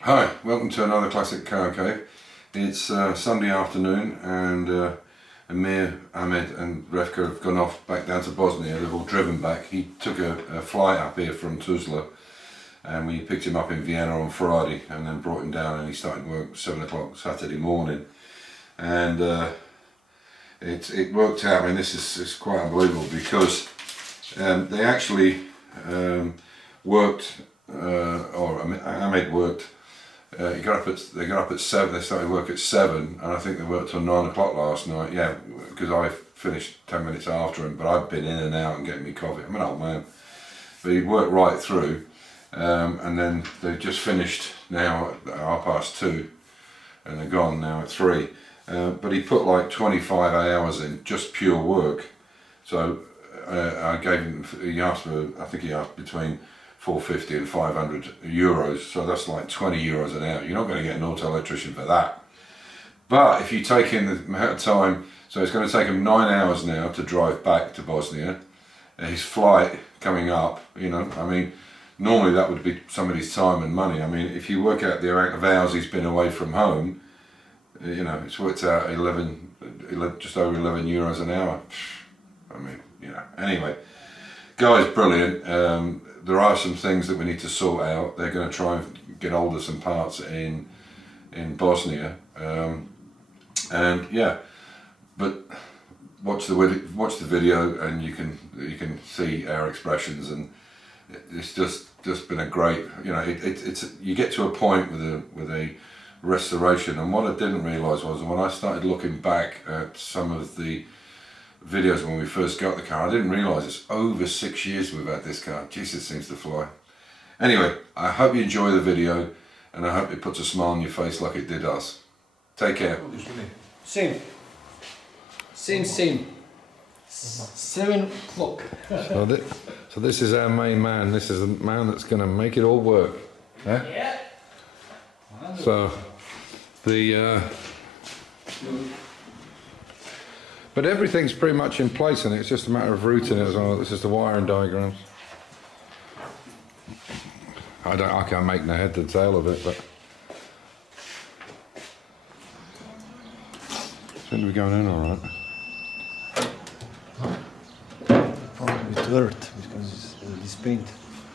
Hi, welcome to another Classic Car Cave. It's Sunday afternoon and Amir, Ahmed and Revka have gone off back down to Bosnia. They've all driven back. He took a flight up here from Tuzla and we picked him up in Vienna on Friday and then brought him down, and he started work at 7 o'clock Saturday morning. And it worked out. I mean, it's quite unbelievable because they actually worked, or Ahmed worked. They got up at 7. They started work at 7, and I think they worked till 9 o'clock last night. Yeah, because I finished 10 minutes after him, but I've been in and out and getting me coffee. I'm an old man, but he worked right through, and then they've just finished now at 2:30, and they're gone now at 3. But he put like 25 hours in just pure work. So I gave him. He asked for. I think he asked between 450 and 500 euros, so that's like 20 euros an hour. You're not going to get an auto electrician for that. But if you take in the amount of time, so it's going to take him 9 hours now to drive back to Bosnia. His flight coming up, I mean, normally that would be somebody's time and money. I mean, if you work out the amount of hours he's been away from home, it's worked out 11, just over 11 euros an hour. I mean, anyway, guy's brilliant. There are some things that we need to sort out. They're going to try and get hold of some parts in Bosnia, and yeah. But watch the video, and you can see our expressions, and it's just been a great. It's you get to a point with a restoration, and what I didn't realise was when I started looking back at some of the videos when we first got the car, I didn't realise it's over 6 years we've had this car. Jesus, it seems to fly. Anyway, I hope you enjoy the video, and I hope it puts a smile on your face like it did us. Take care. Same. 7 o'clock. So this is our main man. This is the man that's going to make it all work. Yeah. So but everything's pretty much in place, and it's just a matter of routing it as well. This is the wiring diagrams. I can't make no head to tail of it, but seems to be going in all right. Problem with dirt because this paint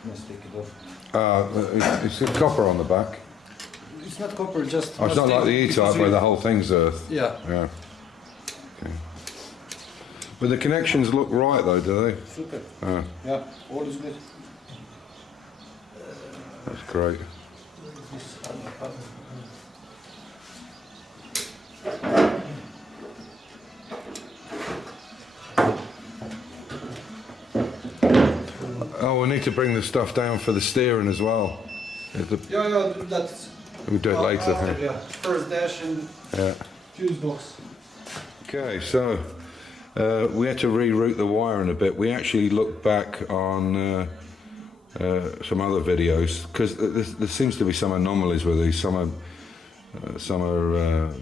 must take it off. It's got copper on the back. It's not copper, just. Oh, it's not like the E-Type where the whole thing's earth. Yeah. Yeah. Okay. But the connections look right though, do they? Super. Yeah, all is good. That's great. Oh, we need to bring the stuff down for the steering as well. Yeah, that's. We'll do it later. After, yeah. First dash and fuse box. Okay, so we had to reroute the wiring a bit. We actually looked back on some other videos because there seems to be some anomalies with these. Some are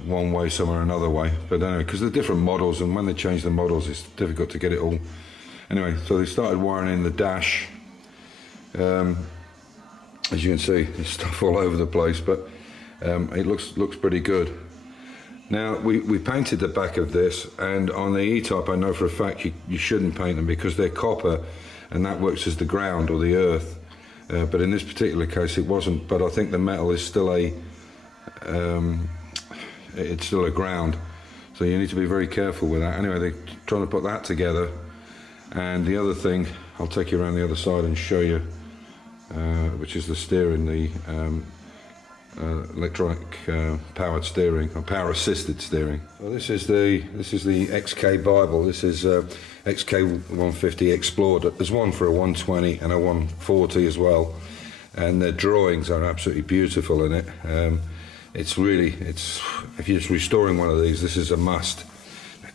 one way, some are another way. But anyway, because they're different models, and when they change the models, it's difficult to get it all. Anyway, so they started wiring in the dash. As you can see, there's stuff all over the place, but it looks pretty good. Now we painted the back of this, and on the E-Type I know for a fact you shouldn't paint them because they're copper, and that works as the ground or the earth. But in this particular case it wasn't. But I think the metal is still it's still a ground, so you need to be very careful with that. Anyway, they're trying to put that together, and the other thing, I'll take you around the other side and show you. Which is the steering, the electronic powered steering or power assisted steering. So this is the XK Bible. This is XK 150 Explored. There's one for a 120 and a 140 as well, and the drawings are absolutely beautiful in it. It's if you're just restoring one of these, this is a must.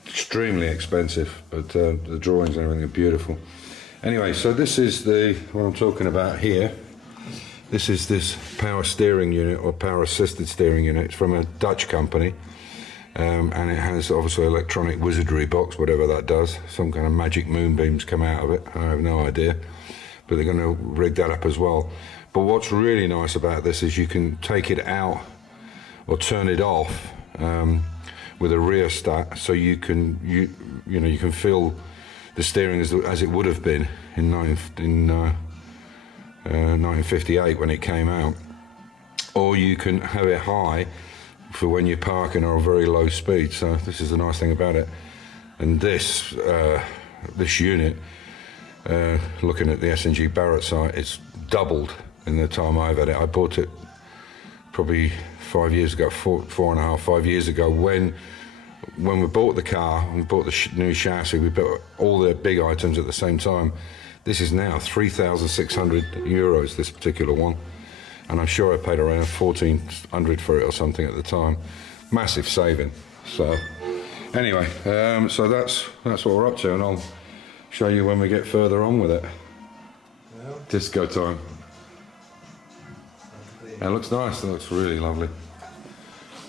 Extremely expensive, but the drawings and everything are beautiful. Anyway, so this is what I'm talking about here. This is this power steering unit or power assisted steering unit. It's from a Dutch company, and it has obviously electronic wizardry box, whatever that does. Some kind of magic moonbeams come out of it. I have no idea, but they're going to rig that up as well. But what's really nice about this is you can take it out or turn it off with a rheostat, so you can you can feel the steering as it would have been in 1958 when it came out, or you can have it high for when you're parking or a very low speed. So this is the nice thing about it. And this unit, looking at the S&G Barrett site, it's doubled in the time I've had it. I bought it probably 5 years ago, 5 years ago, when we bought the car, we bought the new chassis, we built all the big items at the same time. This is now 3,600 euros, this particular one. And I'm sure I paid around 1,400 for it or something at the time. Massive saving. So anyway, so that's what we're up to, and I'll show you when we get further on with it. Yeah. Disco time. It looks nice, it looks really lovely.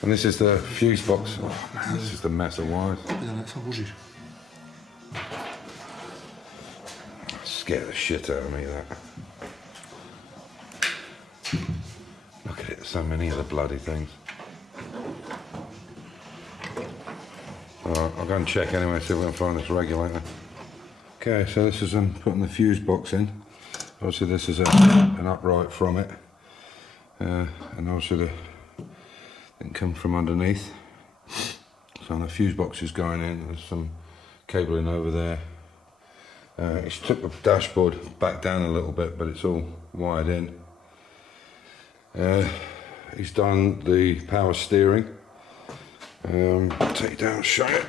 And this is the fuse box. Oh man, this is the mess of wires. Scare the shit out of me, that. Look at it, so many of the bloody things. Alright, I'll go and check anyway, see if we can find this regulator. Okay, so this is putting the fuse box in. Obviously this is an upright from it. And obviously the thing comes from underneath. So the fuse box is going in, there's some cabling over there. It's took the dashboard back down a little bit, but it's all wired in. He's done the power steering. Take it down and show it.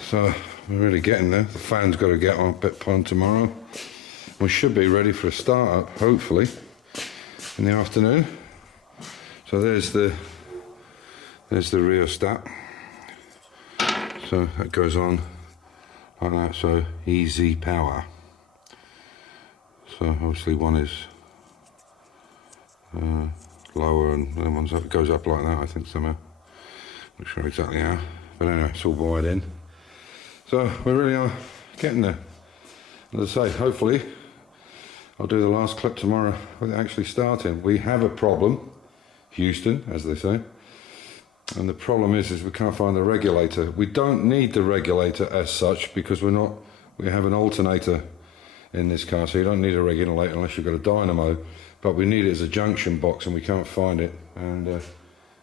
So we're really getting there. The fan's got to get on a bit on tomorrow. We should be ready for a start up, hopefully, in the afternoon. So there's the rheostat. So that goes on like that. So easy power. So obviously one is lower, and the other one's up, goes up like that, I think, somehow. Not sure exactly how, but anyway, it's all wired in. So we really are getting there. As I say, hopefully I'll do the last clip tomorrow with it actually starting. We have a problem, Houston, as they say, and the problem is we can't find the regulator. We don't need the regulator as such, because we have an alternator in this car, so you don't need a regulator unless you've got a dynamo, but we need it as a junction box and we can't find it, and this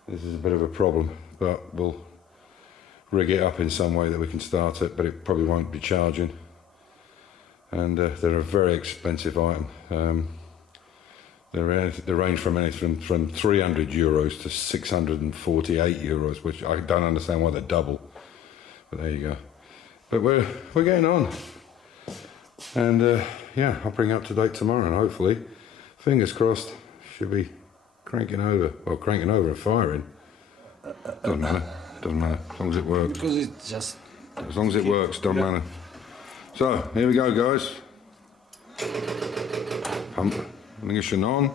is a bit of a problem, but we'll rig it up in some way that we can start it, but it probably won't be charging. And they're a very expensive item. They range from anything from 300 euros to 648 euros, which I don't understand why they're double, but there you go. But we're getting on, and yeah, I'll bring you up to date tomorrow, and hopefully, fingers crossed, should be cranking over and firing. Doesn't matter, as long as it works. Because it's just... As long as it works, doesn't matter. So, here we go, guys. Pump ignition on.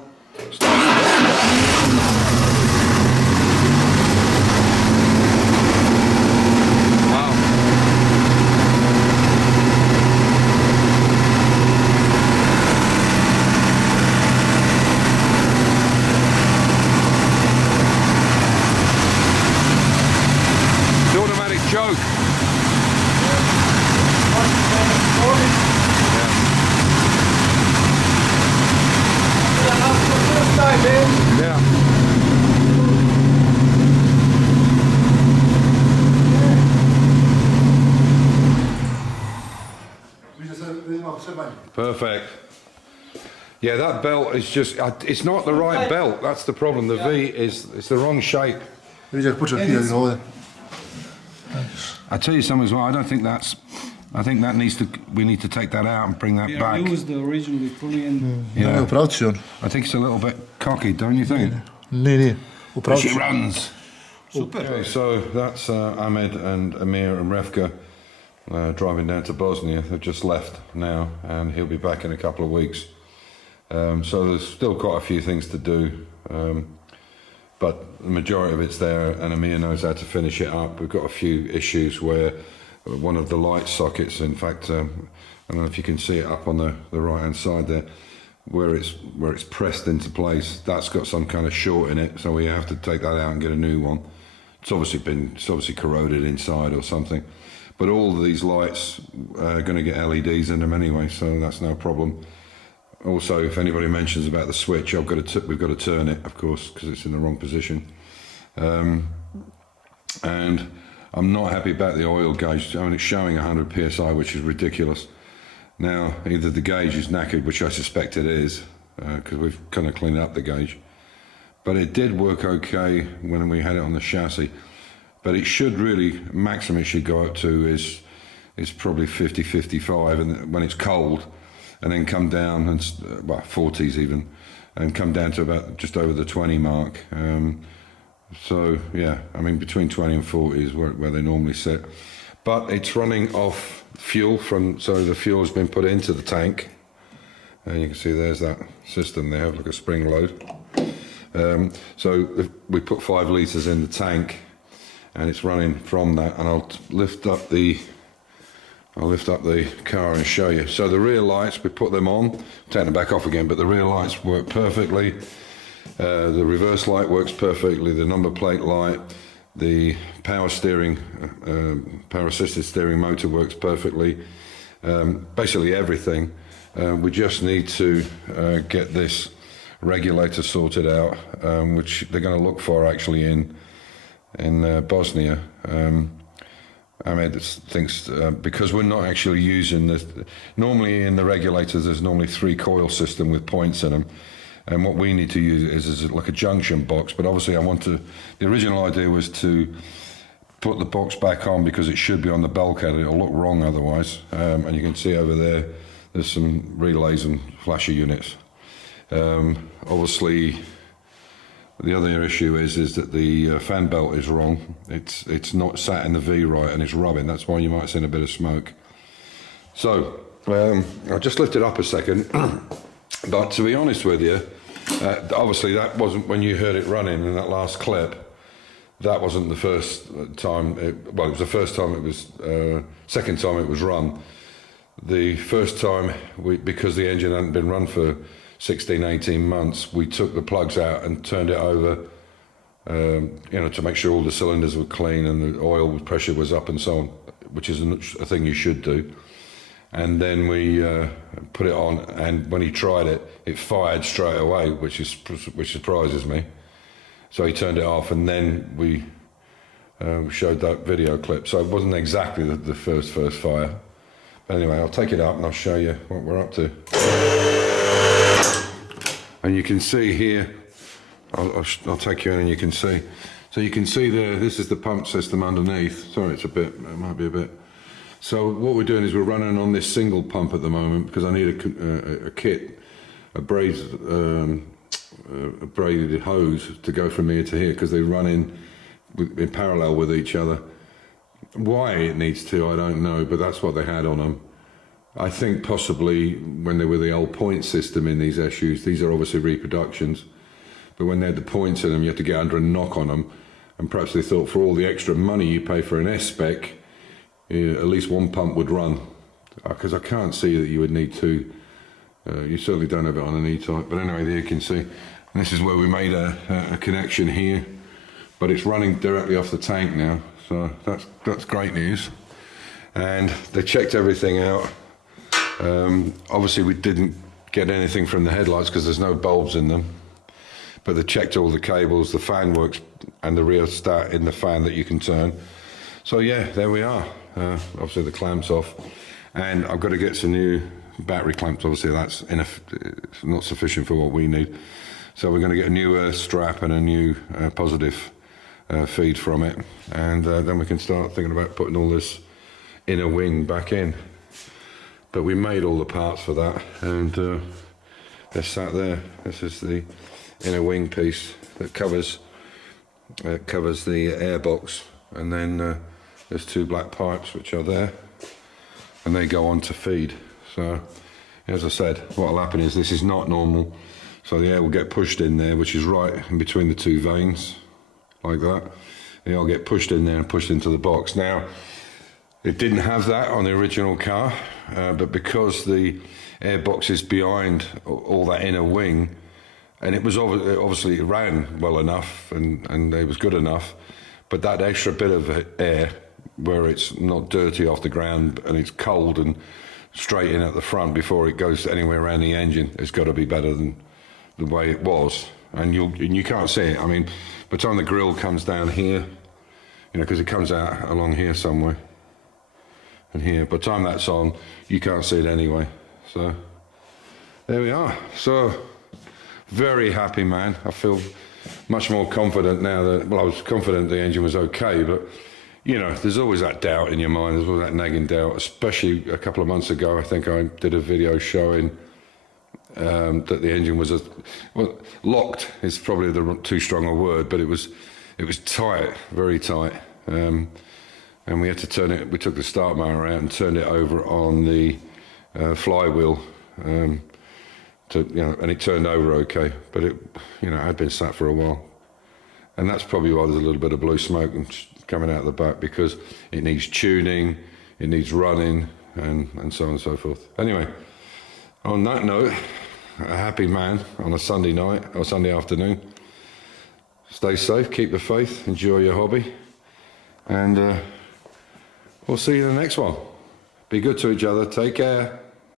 Joke. Yeah. Perfect. Yeah, that belt is just, it's not the right belt, that's the problem. The V it's the wrong shape. I tell you something as well, I think that we need to take that out and bring that back. Use the original Pulley. Yeah. I think it's a little bit cocky, don't you think? She runs. Super. Okay, so that's Ahmed and Amir and Refka driving down to Bosnia. They've just left now, and he'll be back in a couple of weeks. So there's still quite a few things to do, but the majority of it's there, and Amir knows how to finish it up. We've got a few issues where one of the light sockets, in fact, I don't know if you can see it up on the right hand side there, where it's pressed into place, that's got some kind of short in it, so we have to take that out and get a new one. It's obviously corroded inside or something. But all of these lights are going to get LEDs in them anyway, so that's no problem. Also, if anybody mentions about the switch, we've got to turn it, of course, because it's in the wrong position. And I'm not happy about the oil gauge. I mean, it's showing 100 psi, which is ridiculous. Now, either the gauge is knackered, which I suspect it is, because we've kind of cleaned up the gauge. But it did work okay when we had it on the chassis. But it should really, maximum it should go up to is probably 50, 55, and when it's cold, and then come down, and 40s even, and come down to about just over the 20 mark. So yeah, I mean between 20 and 40 is where they normally sit. But it's running off fuel so the fuel has been put into the tank. And you can see there's that system there, like a spring load. So we put 5 litres in the tank, and it's running from that, and I'll lift up the car and show you. So the rear lights, we put them on, take them back off again, but the rear lights work perfectly. The reverse light works perfectly, the number plate light, the power assisted steering motor works perfectly. Basically everything. We just need to get this regulator sorted out, which they're going to look for actually in Bosnia. Ahmed thinks because we're not actually using this. Normally in the regulators, there's normally 3 coil system with points in them, and what we need to use is like a junction box. But obviously, the original idea was to put the box back on because it should be on the bulkhead. It'll look wrong otherwise. And you can see over there's some relays and flasher units. Obviously, the other issue is that the fan belt is wrong. It's not sat in the V right, and it's rubbing. That's why you might see a bit of smoke. So I'll just lift it up a second. But to be honest with you, obviously that wasn't when you heard it running in that last clip. That wasn't the first time. It was the first time it was. Second time it was run. The first time, because the engine hadn't been run for 16, 18 months, we took the plugs out and turned it over, to make sure all the cylinders were clean and the oil pressure was up and so on, which is a thing you should do. And then we put it on, and when he tried it, it fired straight away, which surprises me. So he turned it off, and then we showed that video clip. So it wasn't exactly the first fire. But anyway, I'll take it up and I'll show you what we're up to. And you can see here, I'll take you in and you can see. So you can see there, this is the pump system underneath. Sorry, it might be a bit. So what we're doing is we're running on this single pump at the moment because I need a kit, a braided hose to go from here to here because they run in parallel with each other. Why it needs to, I don't know, but that's what they had on them. I think possibly when they were the old point system in these SUs, these are obviously reproductions, but when they had the points in them, you had to get under and knock on them, and perhaps they thought for all the extra money you pay for an S-Spec, at least one pump would run, because I can't see that you would need two. You certainly don't have it on an E-Type, but anyway, there you can see. And this is where we made a connection here, but it's running directly off the tank now, so that's great news. And they checked everything out. Obviously we didn't get anything from the headlights because there's no bulbs in them, but they checked all the cables, the fan works, and the rheostat in the fan that you can turn. So yeah, there we are. Obviously the clamps off, and I've got to get some new battery clamps. Obviously that's not sufficient for what we need, so we're going to get a new strap and a new positive feed from it, and then we can start thinking about putting all this inner wing back in. But we made all the parts for that, and they're sat there. This is the inner wing piece that covers the airbox, and then there's two black pipes which are there, and they go on to feed. So as I said, what will happen is this is not normal, so the air will get pushed in there, which is right in between the two vanes, like that. They all get pushed in there and pushed into the box. Now, It didn't have that on the original car, but because the airbox is behind all that inner wing, and it was obviously it ran well enough and it was good enough, but that extra bit of air where it's not dirty off the ground and it's cold and straight in at the front before it goes anywhere around the engine, it's got to be better than the way it was. And you can't see it. I mean, by the time the grill comes down here, you know, because it comes out along here somewhere, and here, by the time that's on, you can't see it anyway. So there we are. So very happy, man. I feel much more confident now that, well, I was confident the engine was okay, but you know, there's always that doubt in your mind, there's always that nagging doubt, especially a couple of months ago. I think I did a video showing that the engine was, well, locked is probably too strong a word, but it was tight, very tight. And we had to turn it, we took the start motor out and turned it over on the flywheel, and it turned over okay, but it, you know, had been sat for a while. And that's probably why there's a little bit of blue smoke coming out the back, because it needs tuning, it needs running, and so on and so forth. Anyway, on that note, a happy man on a Sunday night or Sunday afternoon. Stay safe, keep the faith, enjoy your hobby, and we'll see you in the next one. Be good to each other, take care.